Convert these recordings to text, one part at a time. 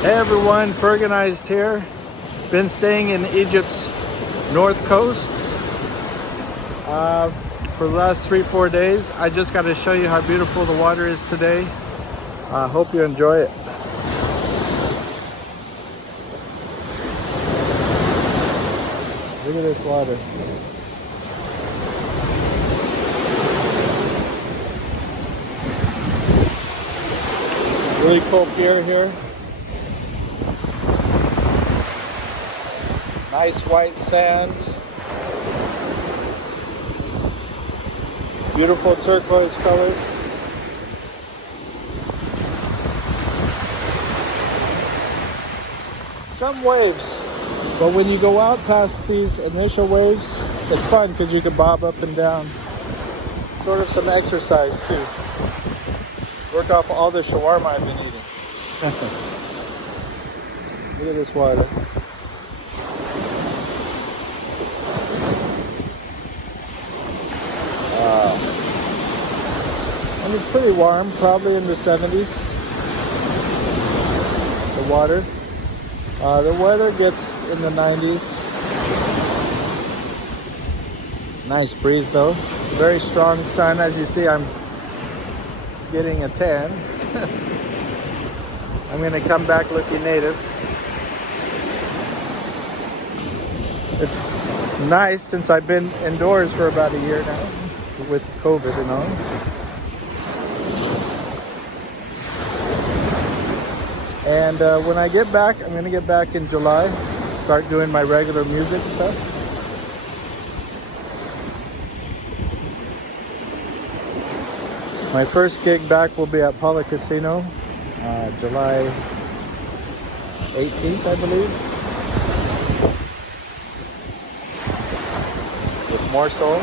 Hey everyone, Ferganized here. Been staying in Egypt's north coast for the last 3-4 days. I just got to show you how beautiful the water is today. Hope you enjoy it. Look at this water. Really cool pier here. Nice white sand. Beautiful turquoise colors. Some waves, but when you go out past these initial waves, it's fun because you can bob up and down. Sort of some exercise too. Work off all the shawarma I've been eating. Look at this water. And it's pretty warm, probably in the 70s. The water. The weather gets in the 90s. Nice breeze though. Very strong sun. As you see, I'm getting a tan. I'm going to come back looking native. It's nice since I've been indoors for about a year now with COVID and all. And when I get back, I'm going to get back in July, start doing my regular music stuff. My first gig back will be at Paula Casino, July 18th, I believe. With more soul.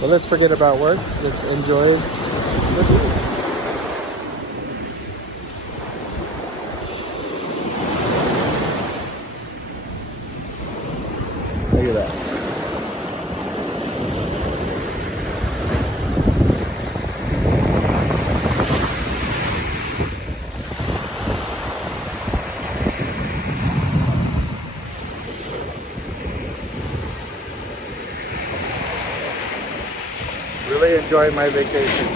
But let's forget about work. Let's enjoy the view. Look at that. Really enjoying my vacation.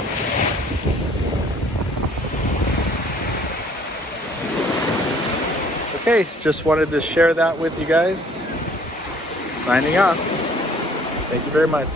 Okay, just wanted to share that with you guys. Signing off. Thank you very much.